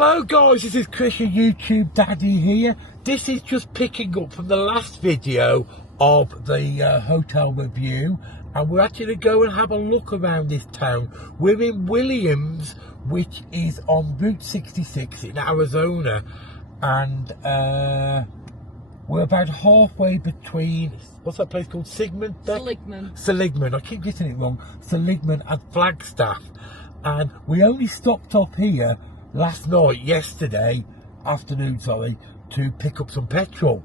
Hello guys, this is Chris, your YouTube daddy here. This is just picking up from the last video of the hotel review, and we're actually going to go and have a look around this town. We're in Williams, which is on Route 66 in Arizona, and we're about halfway between, what's that place called? Seligman. I keep getting it wrong. Seligman and Flagstaff. And we only stopped off here yesterday afternoon, to pick up some petrol.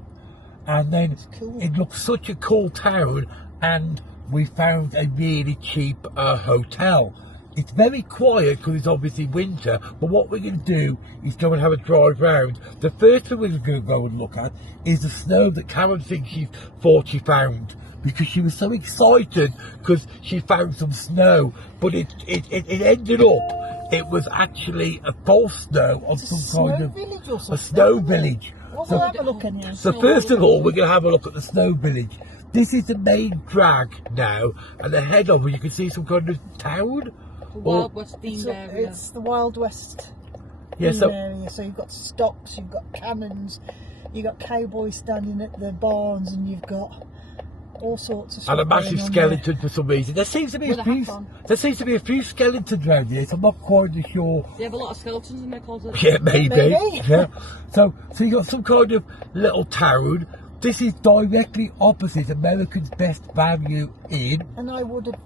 And then it looks such a cool town, and we found a really cheap hotel. It's very quiet because it's obviously winter, but what we're going to do is go and have a drive round. The first thing we're going to go and look at is the snow that Karen thinks she found, because she was so excited because she found some snow, but it ended up, it was actually a false snow of some kind of a snow village. We'll have a look in here. So first of all, we're going to have a look at the snow village. This is the main drag now, and ahead of it you can see some kind of town. Wild West themed area. It's the Wild West area. So you've got stocks, you've got cannons, you've got cowboys standing at the barns, and you've got all sorts of stuff. And a massive skeleton for some reason. There seems to be a few skeletons around here, so I'm not quite sure. They have a lot of skeletons in their closet. Yeah, maybe. Yeah. So you got some kind of little town. This is directly opposite American's Best Value Inn. And I would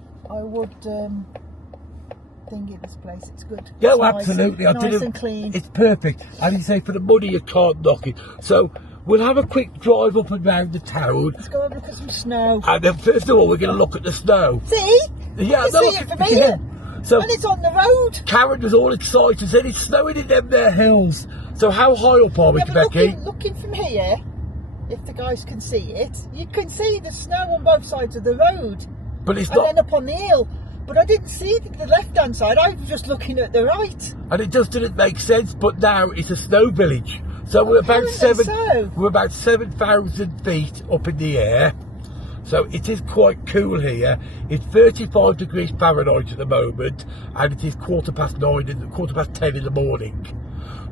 think in this place it's good. Yeah, it's absolutely. Nice and clean. It's perfect. And you say for the money you can't knock it. So we'll have a quick drive up and round the town. Let's go and look at some snow. And then first of all, we're going to look at the snow. See? Yeah, you see it from here. So, and it's on the road. Karen was all excited, said it's snowing in them there hills. So how high up are we, Becky? Looking from here, if the guys can see it, you can see the snow on both sides of the road. But it's not. And then up on the hill. But I didn't see the left-hand side, I was just looking at the right. And it just didn't make sense, but now it's a snow village. So we're about 7,000 feet up in the air. So it is quite cool here. It's 35 degrees Fahrenheit at the moment, and it is 10:15 in the morning.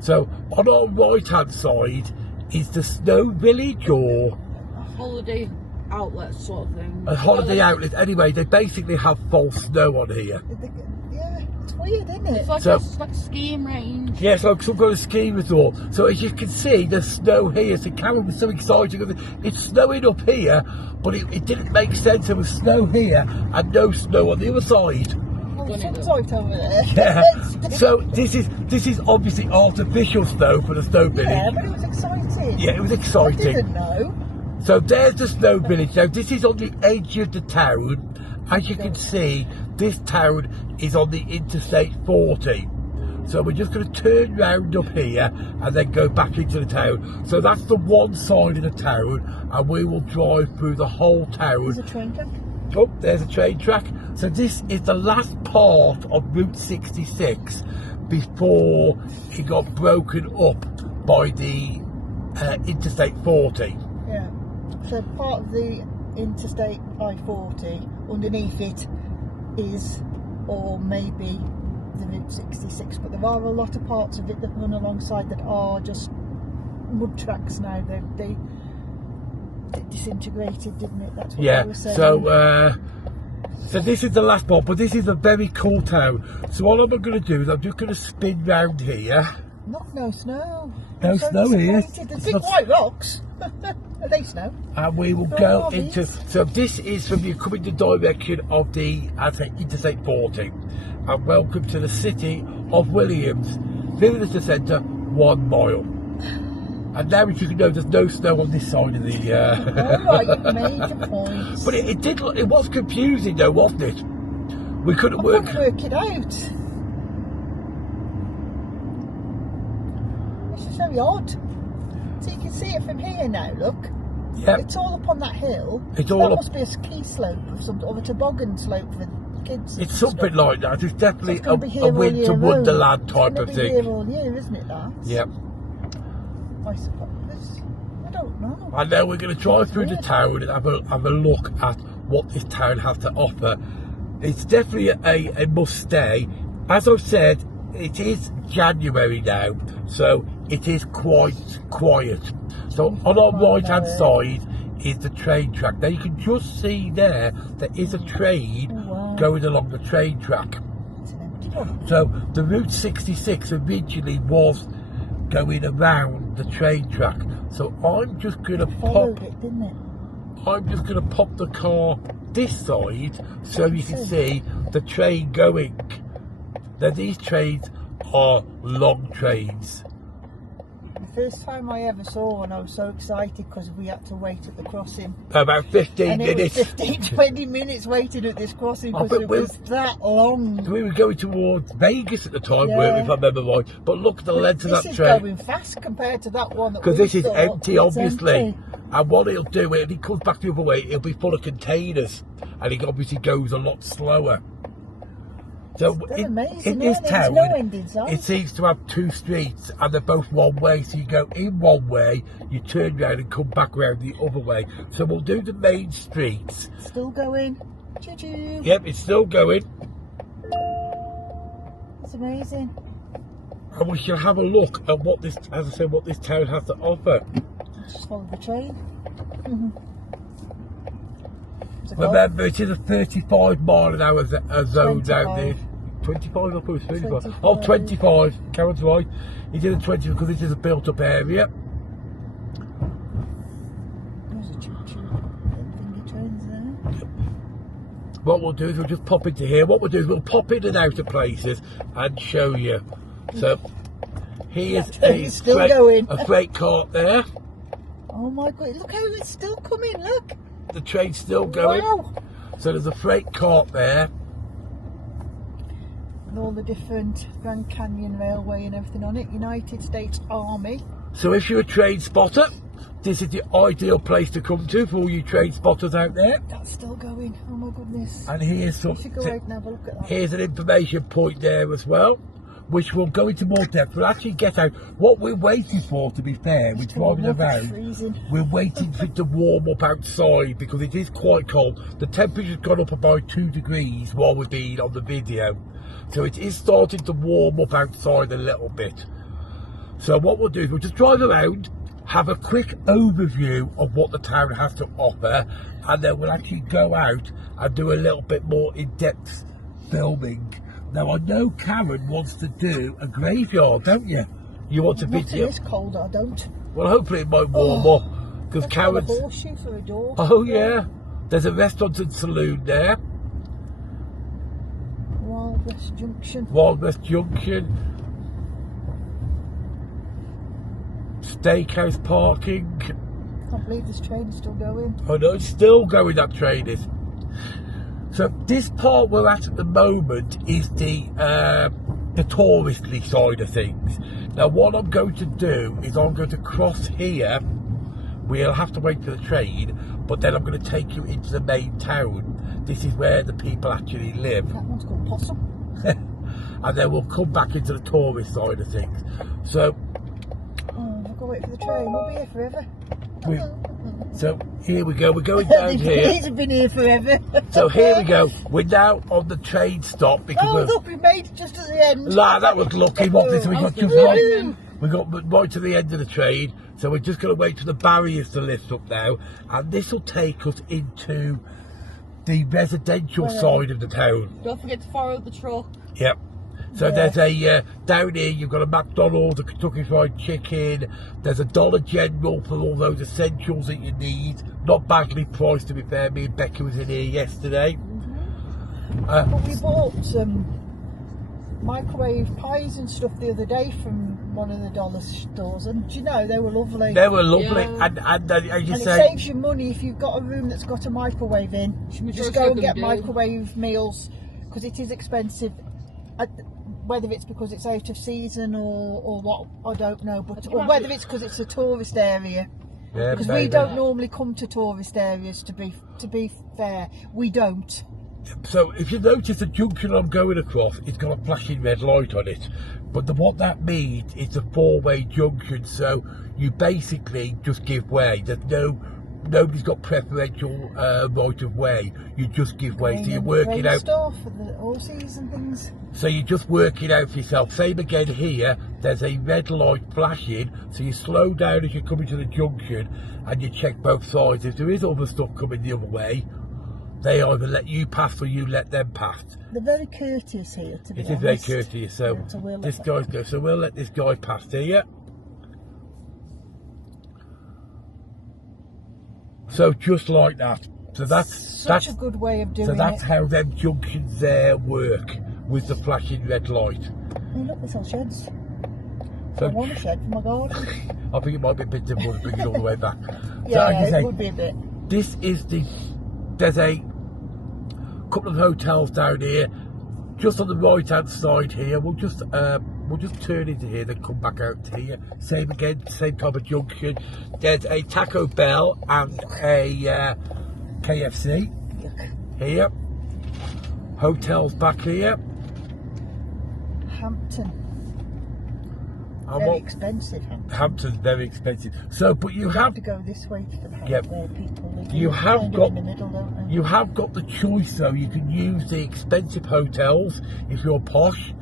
So on our right-hand side is the snow village, or a holiday outlet sort of thing. A holiday outlet. Anyway, they basically have false snow on here. Yeah, it's weird, isn't it? It's like a skiing range. Yeah, it's like some kind of ski resort. So as you can see, there's snow here. So Karen was so excited. It's snowing up here, but it didn't make sense. There was snow here and no snow on the other side. Oh, the sun's right over there. Yeah. So this is obviously artificial snow for the snow village. Yeah, but it was exciting. Yeah, it was exciting. I didn't know. So there's the snow village. Now this is on the edge of the town. As you can see, this town is on the Interstate 40. So we're just going to turn round up here and then go back into the town. So that's the one side of the town, and we will drive through the whole town. There's a train track. Oh, there's a train track. So this is the last part of Route 66 before it got broken up by the Interstate 40. Yeah. So part of the Interstate I-40, underneath it is, or maybe the Route 66, but there are a lot of parts of it that run alongside that are just mud tracks now. They disintegrated, didn't it? That's what they were saying. So this is the last part, but this is a very cool town. So all I'm going to do is I'm just going to spin round here. No snow. No snow here. There's big white rocks. Are they snow? And we will go into. So this is from you coming the direction of the Interstate 40. And welcome to the city of Williams. Visitor Centre, 1 mile. And now as you can know, there's no snow on this side of the. Alright, you've made your point. But it was confusing though, wasn't it? We couldn't work it out. This is very odd. So you can see it from here now, look. Yeah. It's all up on that hill. It's all must be a ski slope or a toboggan slope for kids. It's something like that. It's definitely a winter wonderland type of thing. It's here all year, isn't it, that? Yep. I suppose. I don't know. And now we're going to drive through the town and have a look at what this town has to offer. It's definitely a must stay. As I've said, it is January now, so it is quite quiet. So on our right hand side is the train track. Now you can just see there is a train going along the train track. It's an empty one. So the Route 66 originally was going around the train track. So I'm just gonna Followed it, didn't it? I'm just gonna pop the car this side so you can see the train going. Now these trains are long trains. The first time I ever saw one, I was so excited because we had to wait at the crossing. About 15 And it minutes. was 15, 20 minutes waiting at this crossing Oh, because but it was that long. We were going towards Vegas at the time, Yeah. weren't we, if I remember right? But look at the length of that This is train. going fast compared to that one. Because this is empty, It's obviously. empty. And what he'll do, when he comes back the other way, it'll be full of containers. And he obviously goes a lot slower. So They're amazing, in this aren't they? town, There's no end in sight. it seems to have two streets and they're both one way. So you go in one way, you turn round and come back round the other way. So we'll do the main streets. Still going. Choo-choo. Yep, it's still going. It's amazing. And we shall have a look at what this, as I said, what this town has to offer. Just follow the train. It's a Remember, it is a 35 mile an hour zone down 25. there. 25, I thought it was 35. 25. Oh, 25. Karen's right. It is a 20 because it is a built up area. There's a choo-choo. Thingy trains there. What we'll do is we'll just pop into here. What we'll do is we'll pop in and out of places and show you. So, here's It's still going. a freight cart there. Oh my god, look how it's still coming, look. The train's still going. Wow. So there's a freight cart there. And all the different Grand Canyon Railway and everything on it. United States Army. So if you're a train spotter, this is the ideal place to come to for all you train spotters out there. That's still going. Oh my goodness. And here's We some. should go out and have a look at that. Here's an information point there as well, which we'll go into more depth. We'll actually get out what we're waiting for, to be fair. We're driving Look, it's around. freezing. We're waiting for it to warm up outside because it is quite cold. The temperature's gone up about 2 degrees while we've been on the video. So it is starting to warm up outside a little bit. So what we'll do is we'll just drive around, have a quick overview of what the town has to offer, and then we'll actually go out and do a little bit more in-depth filming. Now I know Karen wants to do a graveyard, don't you? You want to Not in video? this cold, I don't. Well, hopefully it might warm up because Let's have a Karen's. horseshoe for a door. Oh yeah, there's a restaurant and saloon there, Wild West Junction. Wild West Junction, steakhouse parking. Can't believe this train is still going. Oh no, it's still going, that train is. So this part we're at the moment is the touristy side of things. Now what I'm going to do is I'm going to cross here. We'll have to wait for the train, but then I'm going to take you into the main town. This is where the people actually live. That one's called Possum. And then we'll come back into the tourist side of things. So, Oh, I've got to wait for the train. We'll be here forever. so here we go. We're going down here. These have been here forever. So here we go. We're now on the train stop because Oh, we're. look, we made it just at the end. Nah, that was lucky. What this? We got just Woohoo! right. We got right to the end of the train. So we're just going to wait for the barriers to lift up now, and this will take us into the residential side of the town. Don't forget to follow the truck. Yep. So Yeah. there's a down here. You've got a McDonald's, a Kentucky Fried Chicken. There's a Dollar General for all those essentials that you need. Not badly priced, to be fair. Me and Becky was in here yesterday. But we bought some microwave pies and stuff the other day from one of the dollar stores, and do you know, they were lovely. They were lovely, Yeah. and as you And it say, saves you money if you've got a room that's got a microwave in. Majority Just go of and them get do. microwave meals because it is expensive. Whether it's because it's out of season or what, I don't know. But or whether it's because it's a tourist area. yeah, Because we maybe. don't normally come to tourist areas. To be fair, we don't. So if you notice the junction I'm going across, it's got a flashing red light on it. But what that means, it's a four-way junction, so you basically just give way. There's no nobody's got preferential right of way. You just give way. So you're working out stuff for the horses and things. So you just work it out for yourself. Same again here, there's a red light flashing, so you slow down as you're coming to the junction and you check both sides. If there is other stuff coming the other way, they either let you pass or you let them pass. They're very courteous here, to be honest. It is very courteous, so Yeah, so we'll this guy's go. So we'll let this guy pass here. So just like that. So that's a good way of doing it. So that's how them junctions there work with the flashing red light. Hey, look, there's all sheds. So I want a shed for my garden. I think it might be a bit difficult to bring it all the way back. Yeah, so, it would be a bit. There's a couple of hotels down here, just on the right hand side here. We'll just turn into here, then come back out to here. Same again, same type of junction. There's a Taco Bell and a KFC here. Hotels back here. Hampton. Very expensive, Hampton. Hampton's very expensive. So, but you have to go this way to the house Yep. where people live. You have got in the middle, don't they? You have got the choice though. You can use the expensive hotels if you're posh,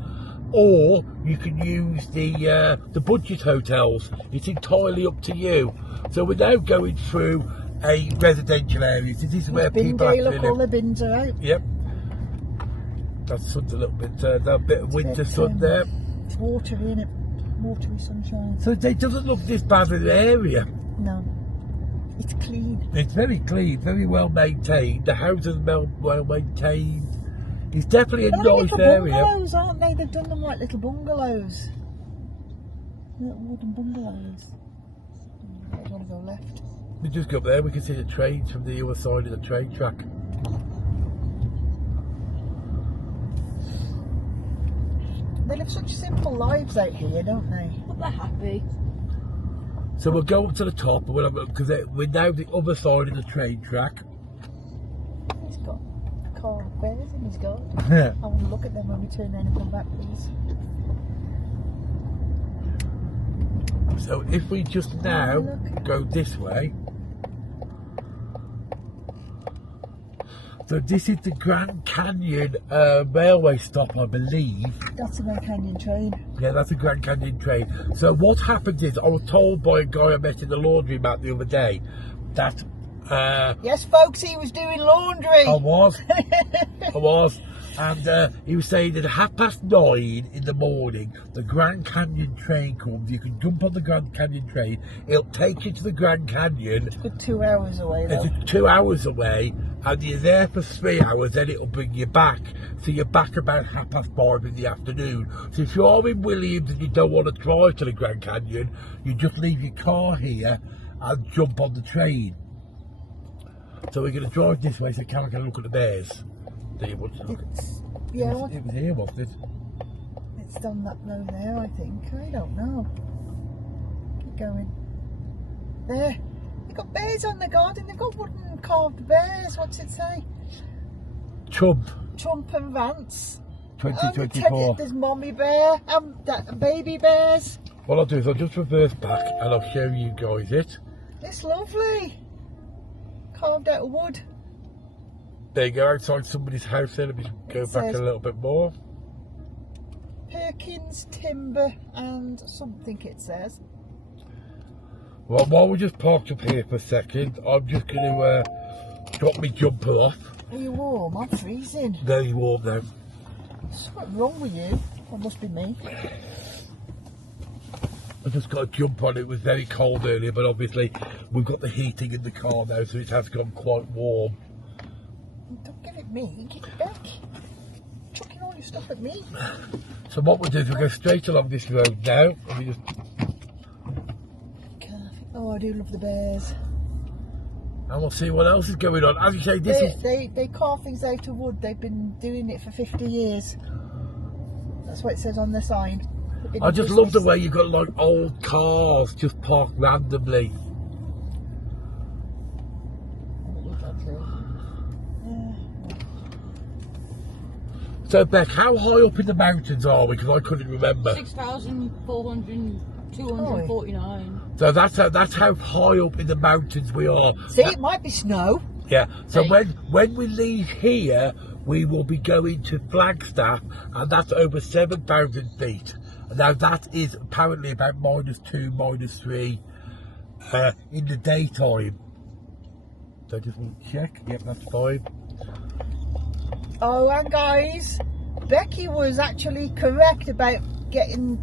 or you can use the budget hotels. It's entirely up to you. So we're now going through a residential area. This is where people Day, actually look, all live. the bins are out. Yep. That sun's a little bit, that bit of winter sun there. It's watery, isn't it? Watery sunshine. So it doesn't look this bad in the area. No. It's clean. It's very clean, very well maintained. The houses are well maintained. It's definitely a nice little area. bungalows, aren't they? They've done them like little bungalows. Little wooden bungalows. I don't want to go left. We just go up there, we can see the trains from the other side of the train track. They live such simple lives out here, don't they? But they're happy. So we'll go up to the top, because we're now the other side of the train track. He's got a car of bears in his garden. I want to look at them when we turn around and come back, please. So if we just now go this way. So this is the Grand Canyon railway stop, I believe. That's a Grand Canyon train. Yeah, that's a Grand Canyon train. So what happened is, I was told by a guy I met in the laundromat the other day that... yes, folks, he was doing laundry. I was. And he was saying that at 9:30 in the morning, the Grand Canyon train comes. You can jump on the Grand Canyon train. It'll take you to the Grand Canyon. It's good 2 hours away, though. It's 2 hours away, and you're there for 3 hours, then it'll bring you back. So you're back about 5:30 in the afternoon. So if you're in Williams and you don't want to drive to the Grand Canyon, you just leave your car here and jump on the train. So we're going to drive this way so Karen can look at the bears. Do you want to look at? Yeah, It was here, wasn't it? it's down that road there, I think. I don't know. Keep going. There. They've got bears on the garden. They've got wooden carved bears. What's it say? Trump Trump and Vance. 2024. There's mommy bear and baby bears. What I'll do is I'll just reverse back and I'll show you guys it. It's lovely. Carved out of wood. There you go, outside somebody's house there. Let me go back a little bit more. Perkins Timber and something, it says. Well, while we're just parked up here for a second, I'm just going to drop my jumper off. Are you warm? I'm freezing. Very warm now. There's something wrong with you. Or must be me. I just got a jump on. It was very cold earlier, but obviously we've got the heating in the car now, so it has gone quite warm. Don't give it me. Give it back. Chucking all your stuff at me. So what we'll do is we'll go straight along this road now. Let me just... Oh, I do love the bears. And we'll see what else is going on. As you say, They carve things out of wood. They've been doing it for 50 years. That's what it says on the sign. I just love the way you've got like old cars just parked randomly. So Beck, how high up in the mountains are we? Because I couldn't remember. 6,400 249. So that's how high up in the mountains we are. See, it might be snow. Yeah. So Hey. when we leave here, we will be going to Flagstaff, and that's over 7,000 feet. Now that is apparently about -2, -3 in the daytime. So I just want to check. Yep, that's fine. Oh, and guys, Becky was actually correct about getting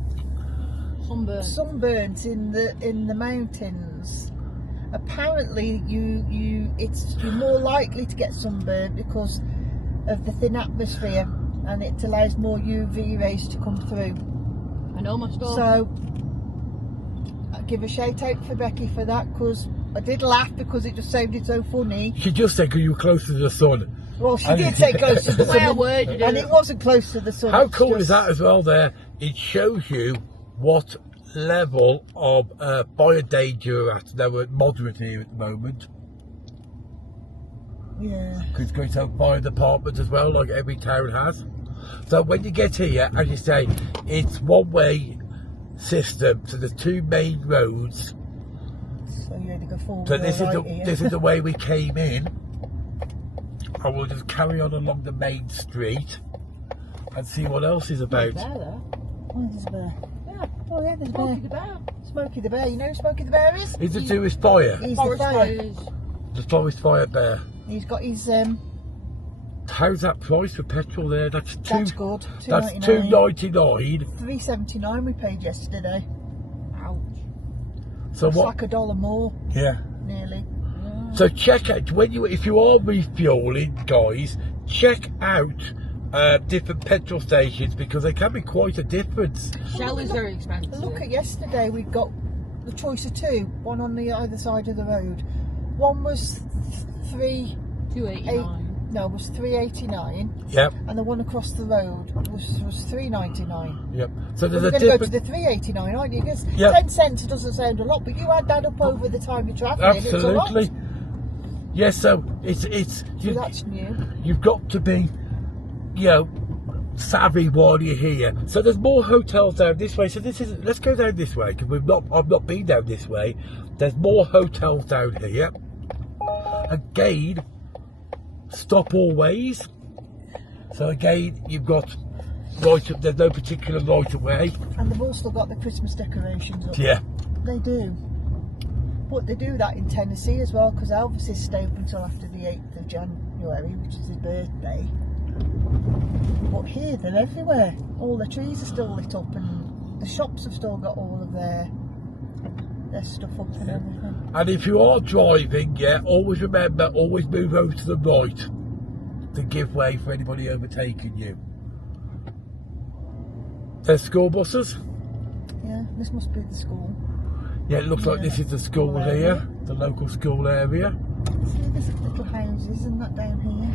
Sunburn. sunburnt in the mountains. Apparently, you're more likely to get sunburned because of the thin atmosphere, and it allows more UV rays to come through. I know my stuff. So, I give a shout out for Becky for that, because I did laugh because it just sounded so funny. She just said 'cause you were close to the sun. Well, she I did mean- say close to the The way I sun, worded and it. it wasn't close to the sun. How it's cool is just- that as well there? It shows you what level of fire danger you're at. Now we're at moderate here at the moment. Yeah. Because it's going to have fire department as well, like every town has. So when you get here, as you say, it's one-way system. So there's 2 main roads. So you had to go forward. So or this right is the way we came in. And we'll just carry on along the main street and see what else is about. There. Oh, there's a bear. Yeah. Oh yeah, there's a Smokey bear. the Bear. Smokey the bear. You know who Smokey the bear is? Is it to do with fire? He's the Forest fire. fires. The forest fire bear. He's got his How's that price for petrol there? That's that's good. That's $2.99. $2.99. $3.79 we paid yesterday. Ouch. So It's what? like $1 more, Yeah. nearly. So check out if you are refueling, guys. Check out different petrol stations because they can be quite a difference. Shell is very expensive. Look at yesterday, we got the choice of 2, one on the either side of the road. One was was $3.89, Yep. and the one across the road was $3.99. Yep. So We're there's a going to go to different. the $3.89, aren't you? Because Yep. 10 cents doesn't sound a lot, but you add that up over the time you're travelling, it's a lot. Absolutely. Yes. So it's So that's new. you've got to be, savvy while you're here. So there's more hotels down this way. So let's go down this way because I've not been down this way. There's more hotels down here. Again, stop always. So again, you've got there's no particular right of way. And they've also got the Christmas decorations up. Yeah. They do. But they do that in Tennessee as well, because Elvis is staying up until after the 8th of January, which is his birthday. But here, they're everywhere. All the trees are still lit up, and the shops have still got all of their stuff up and everything. And if you are driving, always remember, always move over to the right to give way for anybody overtaking you. There's school buses. Yeah, this must be the school. Yeah, it looks like Yeah. this is the school School here, area. the local school area. See, there's little houses and that down here.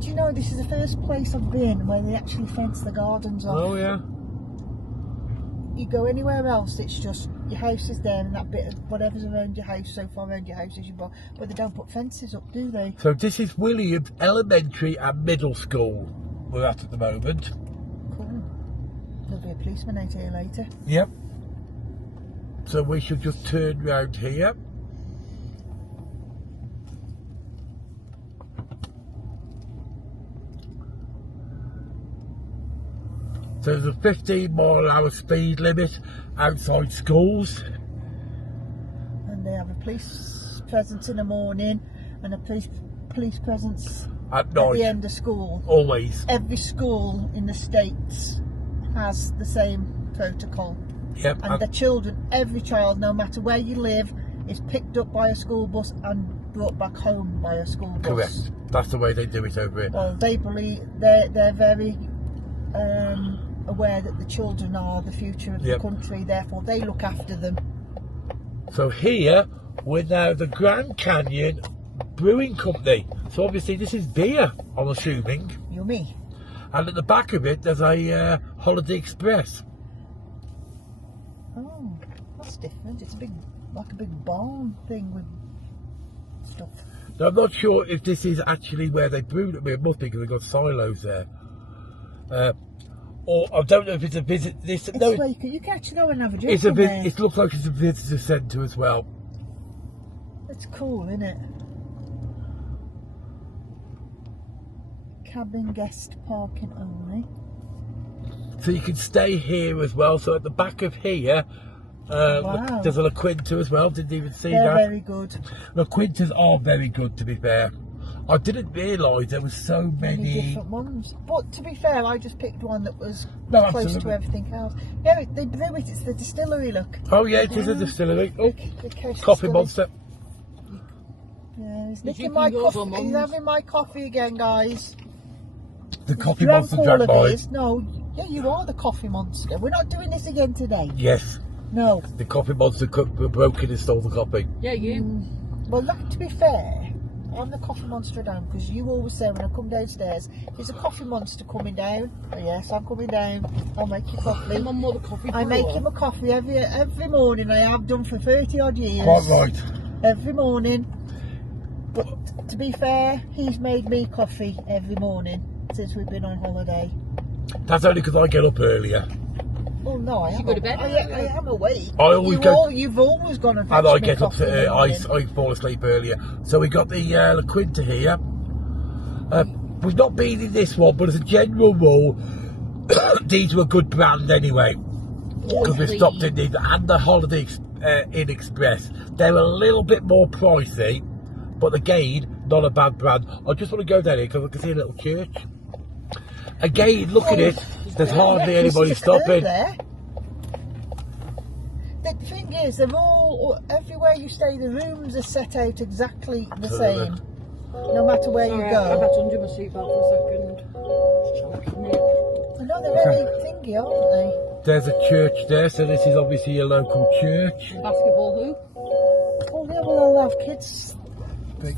Do you know this is the first place I've been where they actually fence the gardens off? Oh yeah. You go anywhere else, it's just your house is there and that bit of whatever's around your house, so far around your house as you buy. But they don't put fences up, do they? So this is Williams Elementary and Middle School we're at the moment. Cool. There'll be a policeman out here later. Yep. So we should just turn round here. So there's a 15-mile-an-hour speed limit outside schools. And they have a police presence in the morning and a police presence At at night. the end of school. Always. Every school in the States has the same protocol. Yep. And the children, every child, no matter where you live, is picked up by a school bus and brought back home by a school bus. Correct. That's the way they do it over here. Well, they believe they're very aware that the children are the future of Yep. the country. Therefore, they look after them. So here we're now the Grand Canyon Brewing Company. So obviously this is beer, I'm assuming. Yummy. And at the back of it there's a Holiday Express. Oh, that's different. It's like a big barn thing with stuff. Now I'm not sure if this is actually where they brewed it. It must be because they've got silos there. or I don't know if it's a visit. This It's no, where you can actually go and have a drink it's a in bit. there. It looks like it's a visitor centre as well. It's cool, isn't it? Cabin guest parking only. So you can stay here as well. So at the back of here, Wow. there's a La Quinta as well. Didn't even see They're that. very good. La Quintas are very good, to be fair. I didn't realise there was so Many many. different ones. But to be fair, I just picked one that was No, close absolutely. to everything else. Yeah, they brew it. It's the distillery, look. Oh yeah, it is a distillery. Oh, The Coast Coffee Distillery. Monster. Yeah, he's Did nicking you my think yours coffee. or He's Mum's? having my coffee again, guys. The Coffee Drank Monster all drank of mine. his. No, yeah, you are the coffee monster. We're not doing this again today. Yes, No. the Coffee Monster broke in and stole the coffee. Yeah, you. Well, look, to be fair, I'm the coffee monster down because you always say when I come downstairs, there's a coffee monster coming down. Oh, yes, I'm coming down. I'll make you coffee. I'm on more the coffee I make him a coffee every morning. I have done for 30 odd years. Quite right. Every morning. But to be fair, he's made me coffee every morning since we've been on holiday. That's only because I get up earlier. Oh no, I You am. go to bed I am awake. I always go- You've always gone and And fetched I me get up coffee in to, the morning. I fall asleep earlier. So we got the La Quinta here. We've not been in this one, but as a general rule, these were a good brand anyway. Because we stopped in these, and the Holiday Inn Express. They're a little bit more pricey, but again, not a bad brand. I just want to go down here because I can see a little church. Again, look at it. There's hardly Breakfast anybody just earned stopping. there. The thing is, they're all everywhere you stay. The rooms are set out exactly the Absolutely. same, no matter where Sorry, you I've had go. to undo my seatbelt for a second. Choking it. I know they're very thingy, aren't they? There's a church there, so this is obviously a local church. Basketball hoop. Oh yeah, well they'll have kids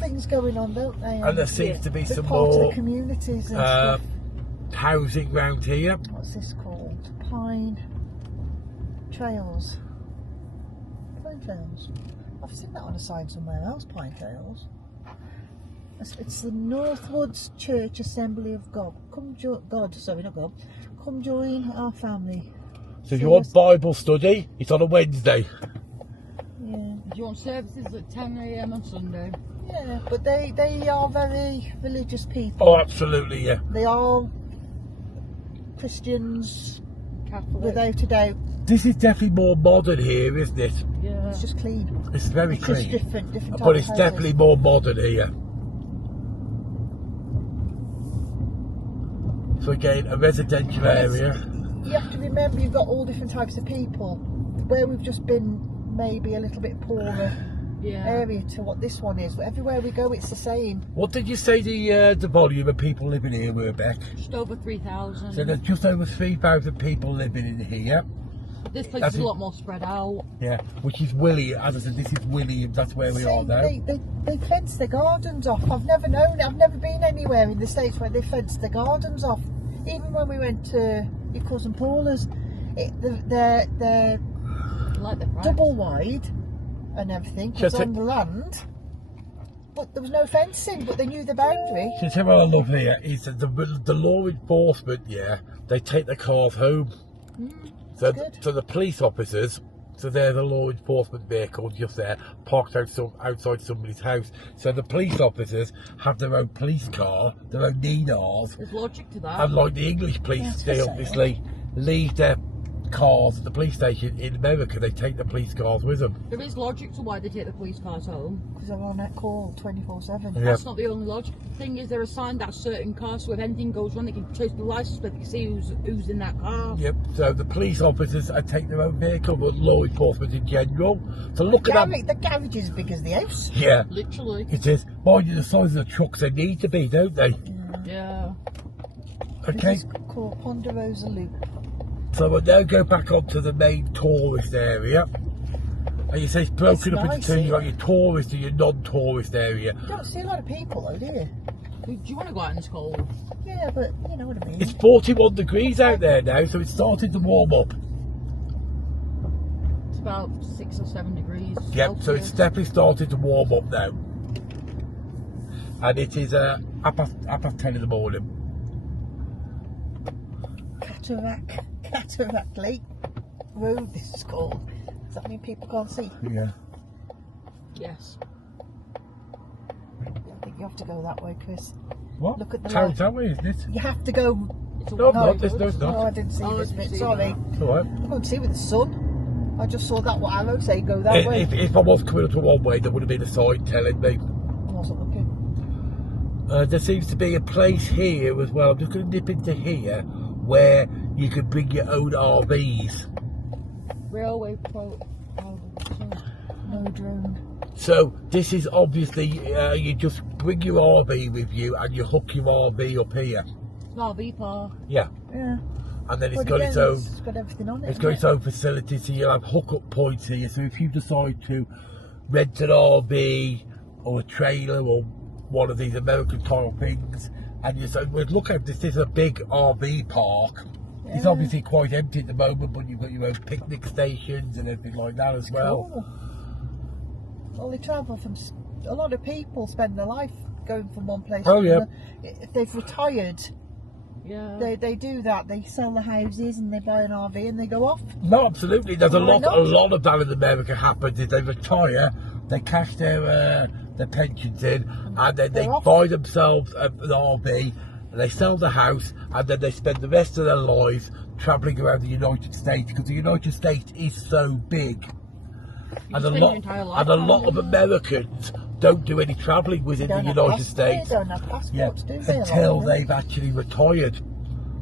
things going on, don't they? And there seems to be They're some part of more the communities and uh, stuff. housing round here. What's this called? Pine Trails. Pine Trails. I've seen that on a sign somewhere else. Pine Trails. It's the Northwoods Church Assembly of God. Come join our family. So if you want Bible study, it's on a Wednesday. Yeah, Do you want services at 10 a.m. on Sunday? yeah, but they are very religious people. Oh, absolutely, yeah. They are Christians Catholic. without a doubt. This is definitely more modern here, isn't it? Yeah. It's just clean. It's very It's just clean. different type But of it's houses. definitely more modern here. So again, a residential area. You have to remember you've got all different types of people. Where we've just been maybe a little bit poorer Yeah. area to what this one is. But everywhere we go, it's the same. What did you say the volume of people living here were, Beck? Just over 3,000. So there's just over 3,000 people living in here. This place That's is a it. lot more spread out. Yeah, which is William. As I said, this is Williams. That's where we See, are now. they fence their gardens off. I've never known it. I've never been anywhere in the States where they fence their gardens off. Even when we went to your cousin Paula's, they're I like the price. double wide and everything. Just It's on the land. But there was no fencing, but they knew the boundary. So tell what I love here is that the law enforcement, yeah, they take the cars home. So, good. so the police officers, so they're the law enforcement vehicle just there, parked outside somebody's house. So the police officers have their own police car, their own Ninars, There's logic to that. and like the English police, That's they for sale. obviously leave their cars at the police station. In America, they take the police cars with them. There is logic to why they take the police cars home. Because they're on that call 24/7. Yeah. That's not the only logic. The thing is, they're assigned that certain car, so if anything goes wrong, they can trace the license plate, they can see who's in that car. Yep. So the police officers take their own vehicle, but law enforcement in general. So look at that. The garage is as big as the house. Yeah. Literally. It is. Mind you, the size of the trucks they need to be, don't they? Yeah. Okay. This is called Ponderosa Loop. So we'll now go back onto the main tourist area. And you say it's broken It's up nice into two. You've got here. your tourist and your non-tourist area. You don't see a lot of people though, do you? Do you want to go out in this cold? Yeah, but you know what I mean. It's 41 degrees out there now, so it's starting to warm up. It's about 6 or 7 degrees. Yep, so it's Celsius. definitely starting to warm up now. And it is half past 10 in the morning. Cataract Lake Road, this is called. Does that mean people can't see? Yeah. Yes. I think you have to go that way, Chris. What? Look at the Town's light. that way, isn't it? You have to go. It's a No, one-way no, there's road. no, it's Oh, not. I didn't see Oh, this I didn't bit. see Sorry. that. It's alright. I couldn't see with the sun. I just saw that what arrow say go that way. If I was coming up to one way, there would have been a sign telling me. I wasn't looking. There seems to be a place here as well. I'm just going to dip into here where you could bring your own RVs. Railway pro. No drone. So this is obviously you just bring your RV with you and you hook your RV up here. It's not a V park. Yeah, Yeah. and then it's But got again, its own. It's got everything on it. It's got its own facility, so you'll have hookup points here. So if you decide to rent an RV or a trailer or one of these American style things, and you say, well, look at this is a big RV park. It's Yeah. obviously quite empty at the moment, but you've got your own picnic stations and everything like that as well. Cool. Well, they travel from. A lot of people spend their life going from one place. Oh, to yeah. another. If they've retired, Yeah. they do that. They sell the houses and they buy an RV and they go off. No, absolutely. There's Why a not? lot of that in America happens. Is they retire, they cash their pensions in, and then they They're off. buy themselves an RV, and they sell the house, and then they spend the rest of their lives travelling around the United States because the United States is so big, You and a spend lot your entire life and a lot travelling. of Americans don't do any travelling within the Don't have United pass- States. They don't have passports, do they? a lot Until of them? they've actually retired.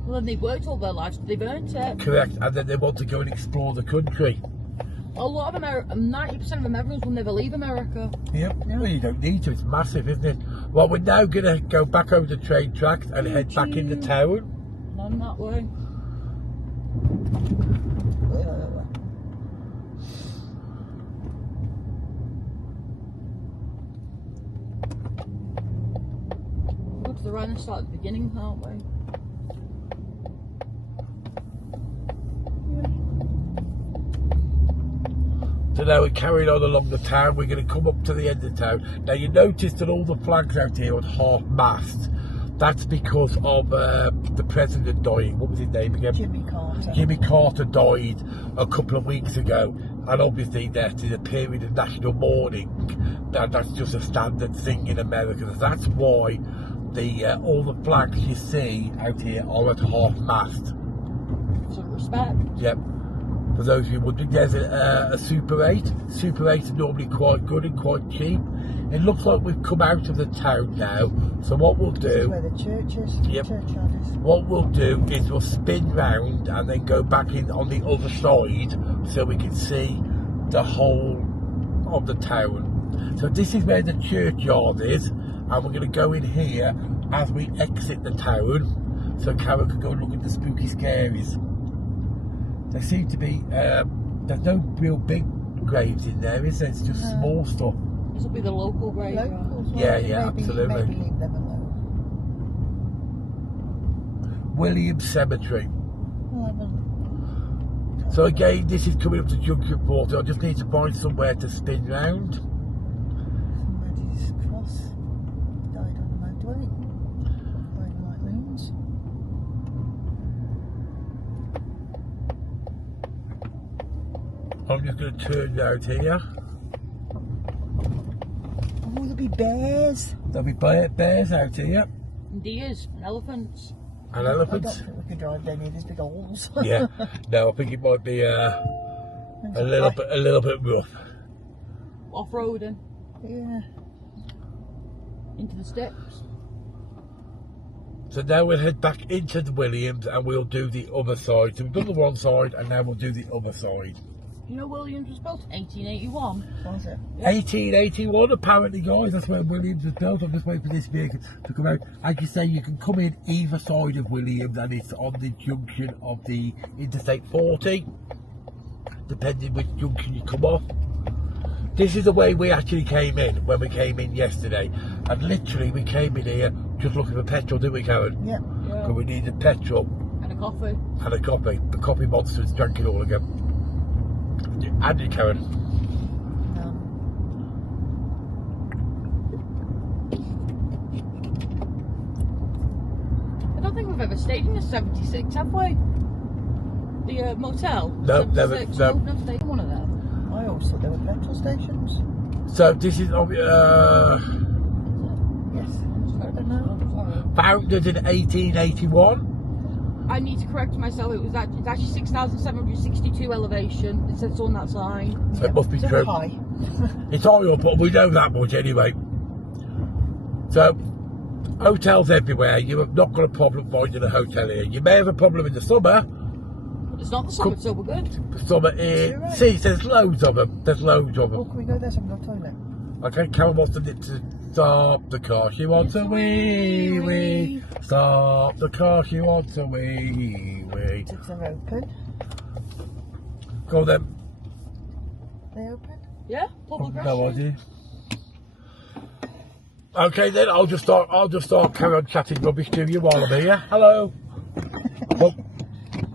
Well, then they've worked all their lives, they've earned it. Correct, and then they want to go and explore the country. A lot of 90% of Americans will never leave America. Yep. Well, you don't need to. It's massive, isn't it? Well, we're now going to go back over the train tracks and head back into town. None that way. Go to the right and start at the beginning, can't we? So now we're carrying on along the town. We're going to come up to the end of town. Now you notice that all the flags out here are half-mast. That's because of the president dying. What was his name again? Jimmy Carter. Jimmy Carter died a couple of weeks ago, and obviously that is a period of national mourning. Now that's just a standard thing in America. That's why the all the flags you see out here are at half-mast. So respect. Yep. For those of you wondering, there's a Super 8. Super 8 are normally quite good and quite cheap. It looks like we've come out of the town now. So what we'll This is do, where the church is. Yep. Churchyard is. what we'll do is we'll spin round and then go back in on the other side so we can see the whole of the town. So this is where the churchyard is, and we're going to go in here as we exit the town, so Karen can go and look at the spooky scaries. There seem to be, there's no real big graves in there, is there? It's just small stuff. This will be the local graveyard. Locals, well, Yeah, yeah, maybe, absolutely. Maybe leave them alone. Williams Cemetery. We'll have a- So again, this is coming up to Junction 40. I just need to find somewhere to spin round. Somebody's cross died on the motorway. By the light moons. I'm just going to turn out here. Oh, there'll be bears. There'll be bears out here And deers and elephants. and I don't elephants. think we can drive down here. There's big holes. Yeah, no, I think it might be a little bit rough. Off-roading Yeah. into the sticks. So now we'll head back into the Williams and we'll do the other side. So we've done the one side and now we'll do the other side. You know Williams was built in 1881. Was it? 1881 apparently, guys, that's when Williams was built. I'm just waiting for this vehicle to come out. As you say, you can come in either side of Williams and it's on the junction of the Interstate 40, depending which junction you come off. This is the way we actually came in when we came in yesterday, and literally we came in here just looking for petrol, didn't we, Karen? Yeah. Yeah. Because we needed petrol And a coffee. and a coffee. The coffee monster has drank it all again. And you, Karen. No. I don't think we've ever stayed in a 76, have we? The motel? No, never, 76? no. I've never stayed in one of them. I always thought they were petrol stations. So this is Yes. I don't know. founded in 1881. I need to correct myself. It's actually 6,762 elevation. It says on that sign. So it must be So true. high. It's high up, but we know that much anyway. So, hotels everywhere. You have not got a problem finding a hotel here. You may have a problem in the summer. It's not the summer, so we're good. The summer is. Right. See, there's loads of them. There's loads of Oh, them. can we go there so I can go to the toilet? Okay, Karen wants to stop the car. She wants a wee wee. Stop the car. She wants a wee wee. If they're open. Go then. They open? Yeah, public No restroom. idea. Okay then, I'll just start carry on chatting rubbish to you while I'm here. Hello. Well,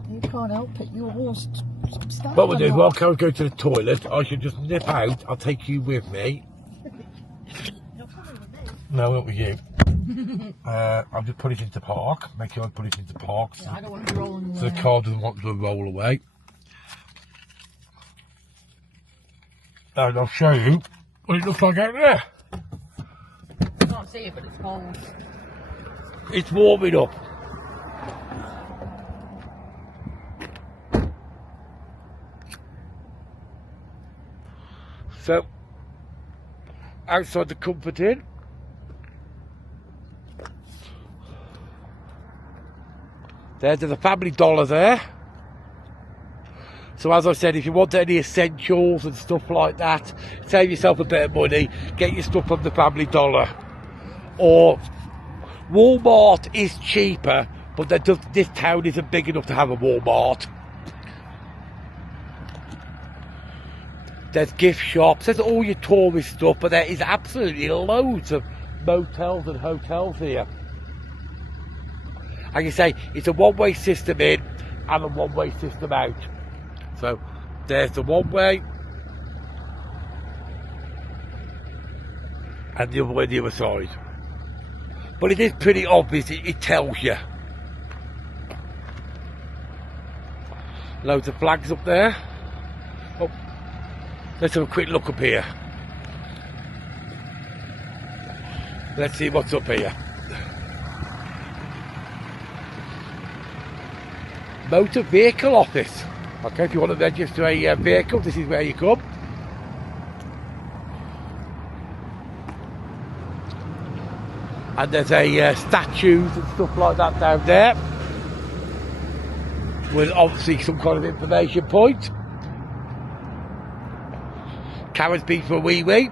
You can't help it. You're all standing. what we'll do is while Karen's going to the toilet, I should just nip out. I'll take you with me. No, not with you. I'll just put it into park. Make sure I put it into park so, Yeah, I don't want to be rolling so the car doesn't want to roll away. And I'll show you what it looks like out there. I can't see it, but it's cold. It's warming up. So, outside the Comfort Inn. There's a Family Dollar there. So as I said, if you want any essentials and stuff like that, save yourself a bit of money, get your stuff from the Family Dollar. Or Walmart is cheaper, but this town isn't big enough to have a Walmart. There's gift shops, there's all your tourist stuff, but there is absolutely loads of motels and hotels here. Like you say, it's a one-way system in and a one-way system out. So there's the one way and the other way the other side. But it is pretty obvious, it tells you. Loads of flags up there. Oh, let's have a quick look up here. Let's see what's up here. Motor Vehicle Office. Okay, if you want to register a vehicle, this is where you come. And there's a statues and stuff like that down there. With obviously some kind of information point. Karen's been for a wee wee.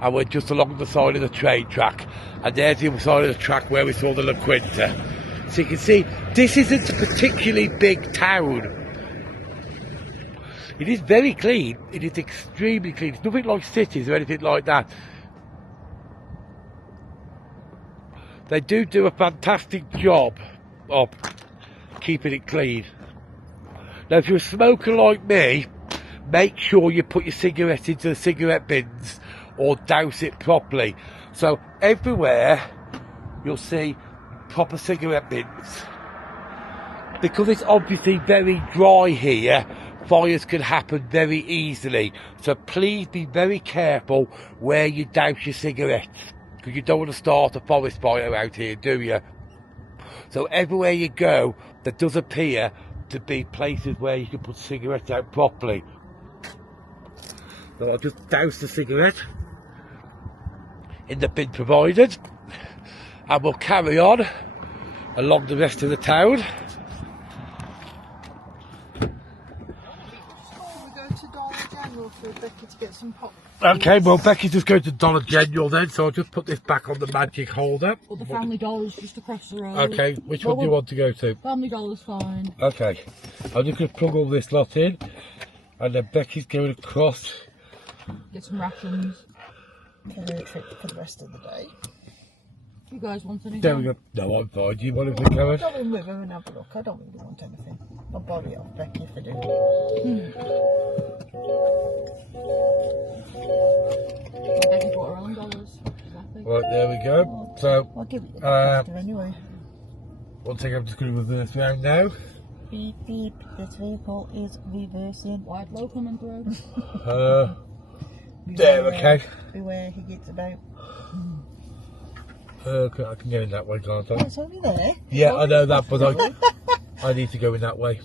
And we're just along the side of the train track, and there's the other side of the track where we saw the La Quinta. So you can see this isn't a particularly big town. It is very clean, it is extremely clean. It's nothing like cities or anything like that. They do a fantastic job of keeping it clean. Now if you're a smoker like me, make sure you put your cigarettes into the cigarette bins or douse it properly. So everywhere you'll see proper cigarette bins. Because it's obviously very dry here, fires can happen very easily. So please be very careful where you douse your cigarettes, because you don't want to start a forest fire out here, do you? So everywhere you go, there does appear to be places where you can put cigarettes out properly. So I'll just douse the cigarette in the bin provided, and we'll carry on along the rest of the town. We go to Dollar General for Becky to get some pop. Okay, well Becky's just going to Dollar General then, so I'll just put this back on the magic holder. Or the Family Dollar's just across the road. Okay, which one do you want to go to? Family Dollar's fine. Okay, I'm just going to plug all this lot in, and then Becky's going across. Get some rations. For the rest of the day. You guys want anything? There we go. No, I'm fine. Do you want anything, I'll Karen? go in with her and have a look. I don't really want anything. I'll borrow it off Becky if I do. There we go. So, I'll give it the after anyway. one thing, I'm just going to reverse round now. Beep beep. This vehicle is reversing. Wide low coming through. There, okay. Beware, he gets about. Okay, I can get in that way, can't I? Oh, it's only there. Yeah, I know that, but I need to go in that way.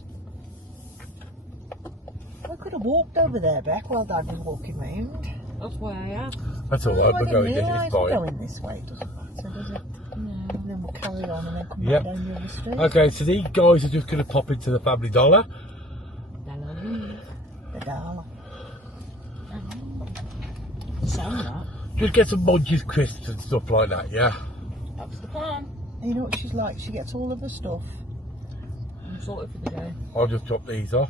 I could have walked over there, Beck, while Dad was walking round. That's why I asked. That's all right, I we're going didn't this, realise it's we're fine. going this way, doesn't matter, does it? No. And then we'll carry on and then come Yep. back down the other street. Okay, so these guys are just going to pop into the Family Dollar. The dollar. Sound that. Just get some Munchies crisps and stuff like that, yeah? That's the plan. And you know what she's like? She gets all of her stuff. I'm sorted for the day. I'll just drop these off.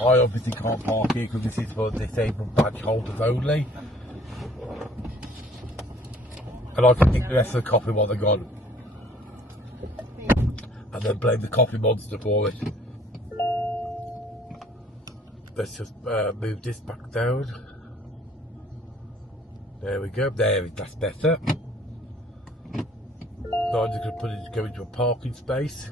I obviously can't park here because this is for disabled badge holders only. And I can pick the rest of the coffee while they're gone. And then blame the coffee monster for it. Let's just move this back down. There we go. There, that's better. Now I'm just going to put it, go into a parking space.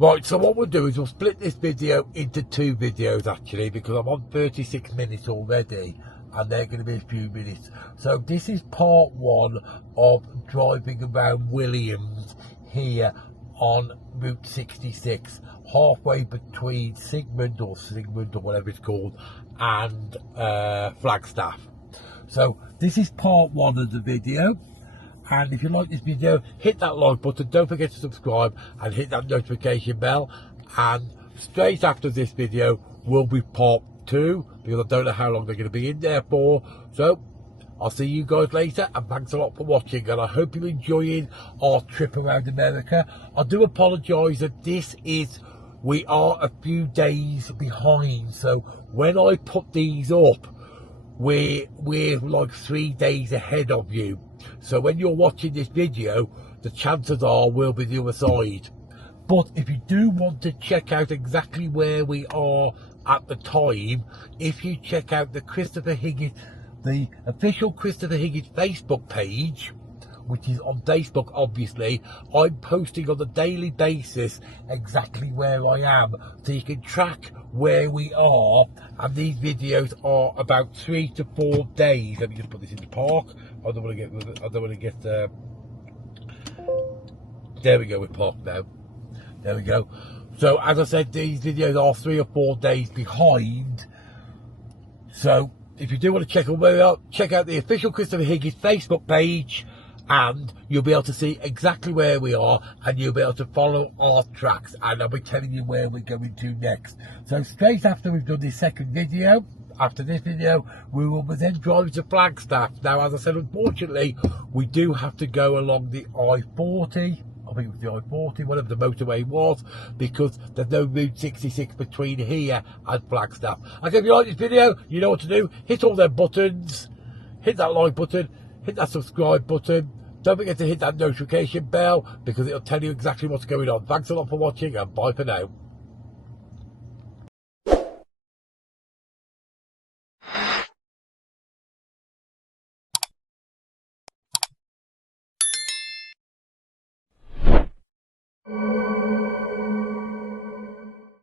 Right, so what we'll do is we'll split this video into 2 videos actually, because I'm on 36 minutes already and they're going to be a few minutes. So this is part 1 of driving around Williams here on Route 66, halfway between Sigmund or whatever it's called and Flagstaff. So this is part 1 of the video. And if you like this video, hit that like button, don't forget to subscribe and hit that notification bell. And straight after this video will be part 2, because I don't know how long they're going to be in there for. So I'll see you guys later, and thanks a lot for watching, and I hope you're enjoying our trip around America. I do apologise that we are a few days behind, so when I put these up, we're like 3 days ahead of you. So when you're watching this video, the chances are we'll be the other side. But if you do want to check out exactly where we are at the time, if you check out the official Christopher Higgins Facebook page, which is on Facebook obviously, I'm posting on a daily basis exactly where I am, so you can track where we are. And these videos are about 3 to 4 days. Let me just put this in the park. I don't want to get there we go, we're parked now. There we go. So as I said, these videos are 3 or 4 days behind. So if you do want to check out where we are, check out the official Christopher Higgins Facebook page, and you'll be able to see exactly where we are, and you'll be able to follow our tracks, and I'll be telling you where we're going to next. So straight after we've done this second video, after this video, we will then drive to Flagstaff. Now, as I said, unfortunately, we do have to go along the I-40. I think it was the I-40, whatever the motorway was, because there's no Route 66 between here and Flagstaff. Okay, if you like this video, you know what to do. Hit all them buttons. Hit that like button. Hit that subscribe button. Don't forget to hit that notification bell, because it'll tell you exactly what's going on. Thanks a lot for watching, and bye for now.